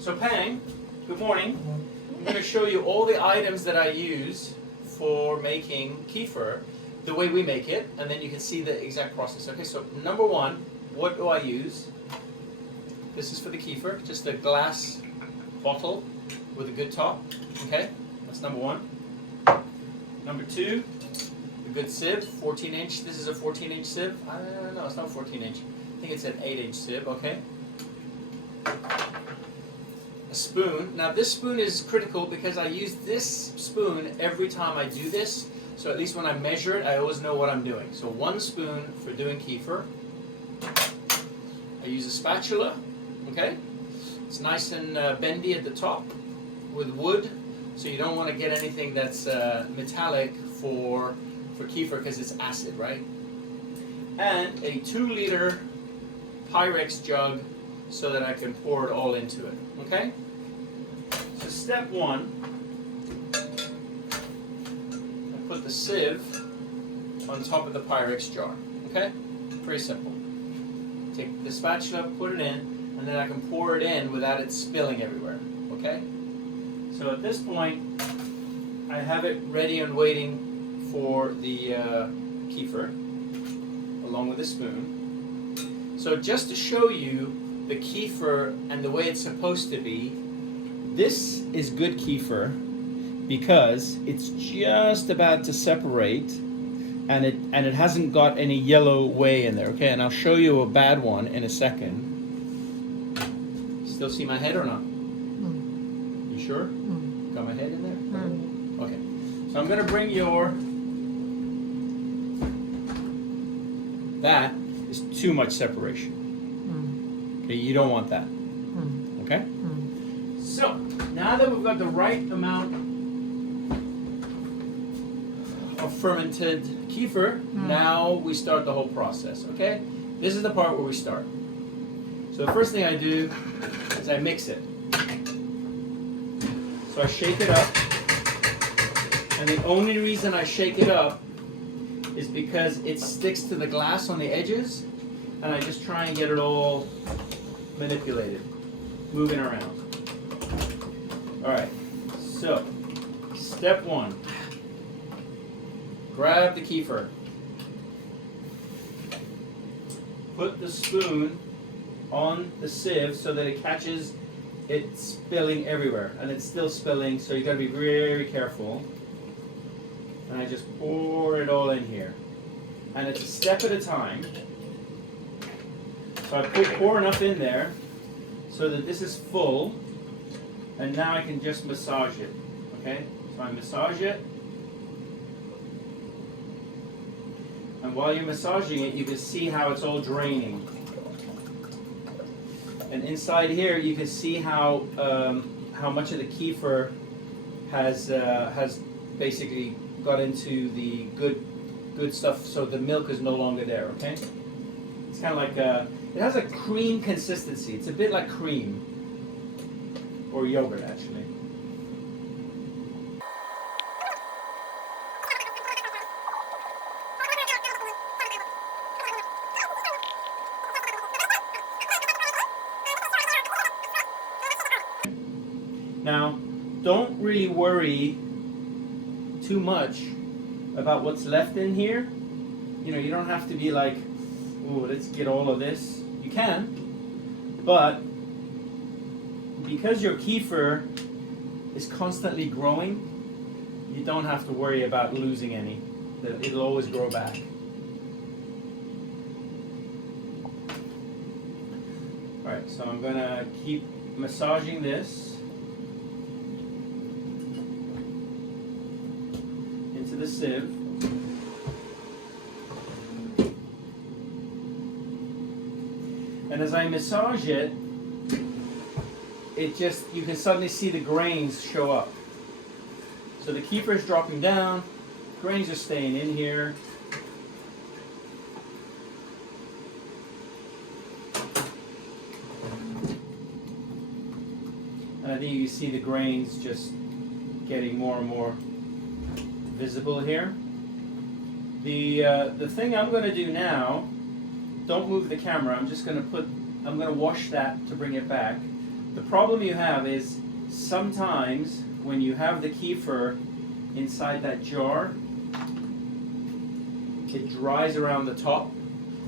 So Pang, good morning. I'm going to show you all the items that I use for making kefir, the way we make it, and then you can see the exact process. Okay, so number one, what do I use? This is for the kefir, just a glass bottle with a good top. Okay, that's number one. Number two, a good sieve, 14-inch. This is a 14-inch sieve. I don't know, it's not 14-inch. I think it's an 8-inch sieve, okay? A spoon. Now this spoon is critical because I use this spoon every time I do this. So at least when I measure it, I always know what I'm doing. So one spoon for doing kefir. I use a spatula, okay? It's nice and bendy at the top with wood. So you don't want to get anything that's metallic for kefir because it's acid, right? And a 2-liter Pyrex jug so that I can pour it all into it, okay? So step one, I put the sieve on top of the Pyrex jar, okay? Pretty simple. Take the spatula, put it in, and then I can pour it in without it spilling everywhere, okay? So at this point, I have it ready and waiting for the kefir, along with a spoon. So just to show you the kefir and the way it's supposed to be, this is good kefir because it's just about to separate and it hasn't got any yellow whey in there, okay? And I'll show you a bad one in a second. Still see my head or not? You sure? Got my head in there? Okay. So I'm going to bring that is too much separation. Okay, you don't want that. Okay? So, now that we've got the right amount of fermented kefir, now we start the whole process, okay? This is the part where we start. So the first thing I do is I mix it. So I shake it up. And the only reason I shake it up is because it sticks to the glass on the edges, and I just try and get it all manipulated, moving around. Alright, so step one, grab the kefir, put the spoon on the sieve so that it catches it spilling everywhere, and it's still spilling, so you got to be very careful. And I just pour it all in here, and it's a step at a time. So I pour enough in there so that this is full, and now I can just massage it, okay? So I massage it, and while you're massaging it, you can see how it's all draining. And inside here, you can see how much of the kefir has basically got into the good stuff, so the milk is no longer there, okay? It's kind of like it has a cream consistency. It's a bit like cream, or yogurt actually. Now, don't really worry too much about what's left in here. You know, you don't have to be like, ooh, let's get all of this. You can, but because your kefir is constantly growing, you don't have to worry about losing any. It'll always grow back. Alright, so I'm gonna keep massaging this into the sieve. And as I massage it, you can suddenly see the grains show up. So the kefir is dropping down, grains are staying in here. And I think you can see the grains just getting more and more visible here. The thing I'm going to do now, don't move the camera, I'm going to wash that to bring it back. The problem you have is sometimes when you have the kefir inside that jar, it dries around the top,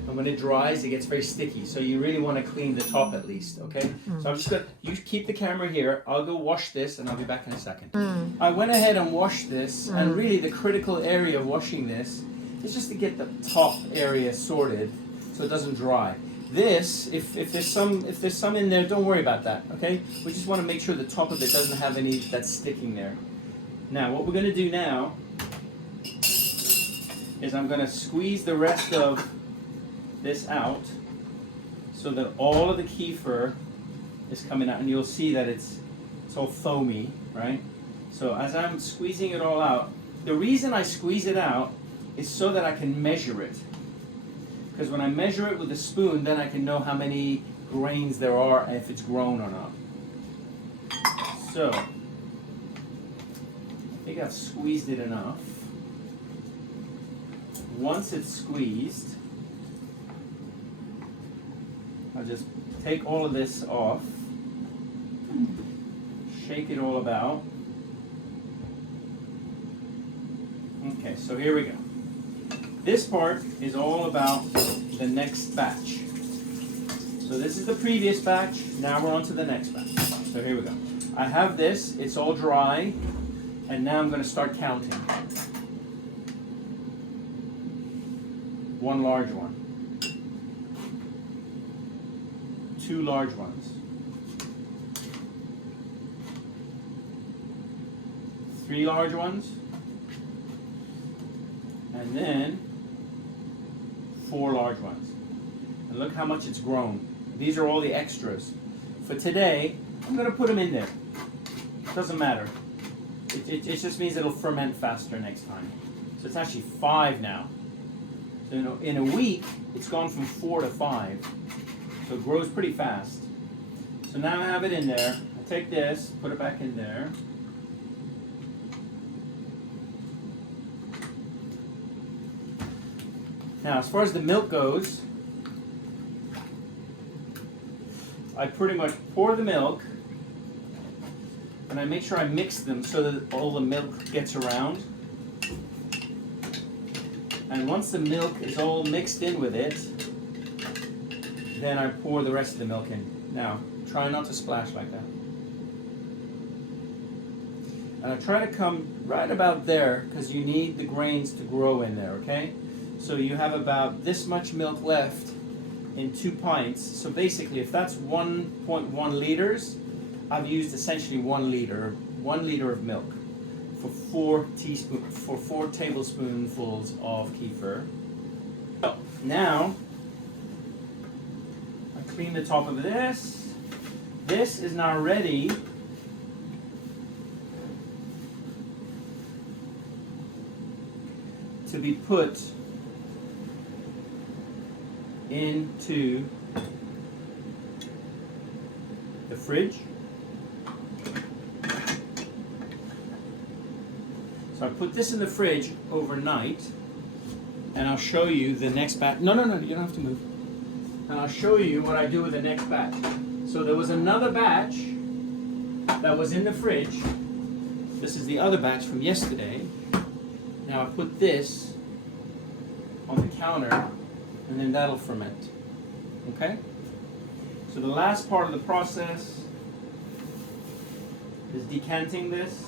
and when it dries, it gets very sticky. So you really want to clean the top at least, okay? So I'm just gonna, you keep the camera here. I'll go wash this, and I'll be back in a second. I went ahead and washed this, and really the critical area of washing this is just to get the top area sorted so it doesn't dry. This, if there's some in there, don't worry about that, okay? We just want to make sure the top of it doesn't have any that's sticking there. Now, what we're going to do now is I'm going to squeeze the rest of this out so that all of the kefir is coming out, and you'll see that it's all foamy, right? So as I'm squeezing it all out, the reason I squeeze it out is so that I can measure it. Because when I measure it with a spoon, then I can know how many grains there are and if it's grown or not. So, I think I've squeezed it enough. Once it's squeezed, I'll just take all of this off, shake it all about. Okay, so here we go. This part is all about the next batch. So this is the previous batch, now we're on to the next batch. So here we go. I have this, it's all dry, and now I'm going to start counting. One large one. Two large ones. Three large ones. And then 4 large ones. And look how much it's grown. These are all the extras. For today, I'm going to put them in there. Doesn't matter. It just means it'll ferment faster next time. So it's actually 5 now. So in a week, it's gone from 4 to 5. So it grows pretty fast. So now I have it in there. I take this, put it back in there. Now, as far as the milk goes, I pretty much pour the milk, and I make sure I mix them so that all the milk gets around. And once the milk is all mixed in with it, then I pour the rest of the milk in. Now, try not to splash like that. And I try to come right about there, because you need the grains to grow in there, okay? So you have about this much milk left in 2 pints. So basically, if that's 1.1 liters, I've used essentially 1 liter of milk for 4 tablespoonfuls of kefir. So now I clean the top of this. This is now ready to be put into the fridge. So I put this in the fridge overnight, and I'll show you the next batch. No, you don't have to move. And I'll show you what I do with the next batch. So there was another batch that was in the fridge. This is the other batch from yesterday. Now I put this on the counter, and then that'll ferment. Okay? So the last part of the process is decanting this,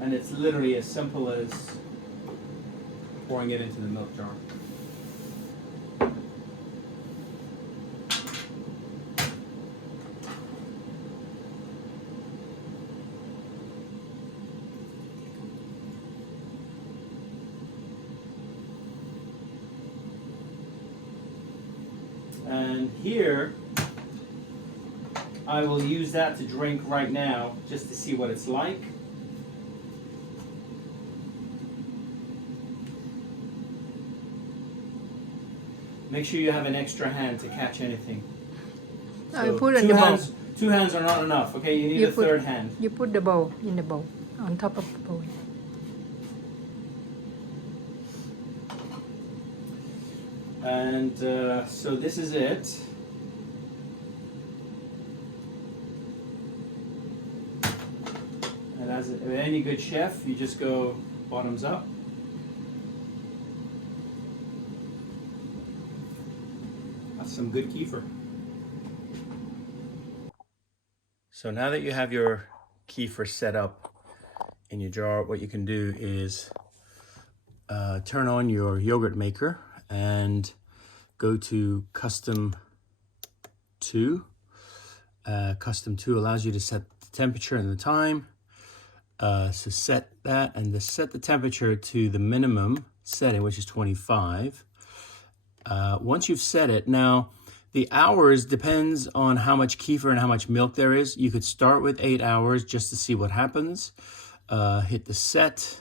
and it's literally as simple as pouring it into the milk jar. And here, I will use that to drink right now, just to see what it's like. Make sure you have an extra hand to catch anything. So put in the bowl. Two hands are not enough, okay? You need a third hand. You put the bowl in the bowl, on top of the bowl. And so this is it. as any good chef, you just go bottoms up. That's some good kefir. So now that you have your kefir set up in your jar, what you can do is turn on your yogurt maker and go to Custom 2. Custom 2 allows you to set the temperature and the time. So set that and set the temperature to the minimum setting, which is 25. Once you've set it, now the hours depends on how much kefir and how much milk there is. You could start with 8 hours just to see what happens. Hit the set,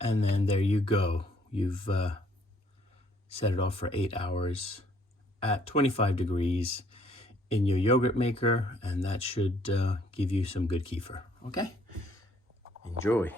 and then there you go. You've set it off for 8 hours at 25 degrees in your yogurt maker, and that should give you some good kefir. Okay? Enjoy.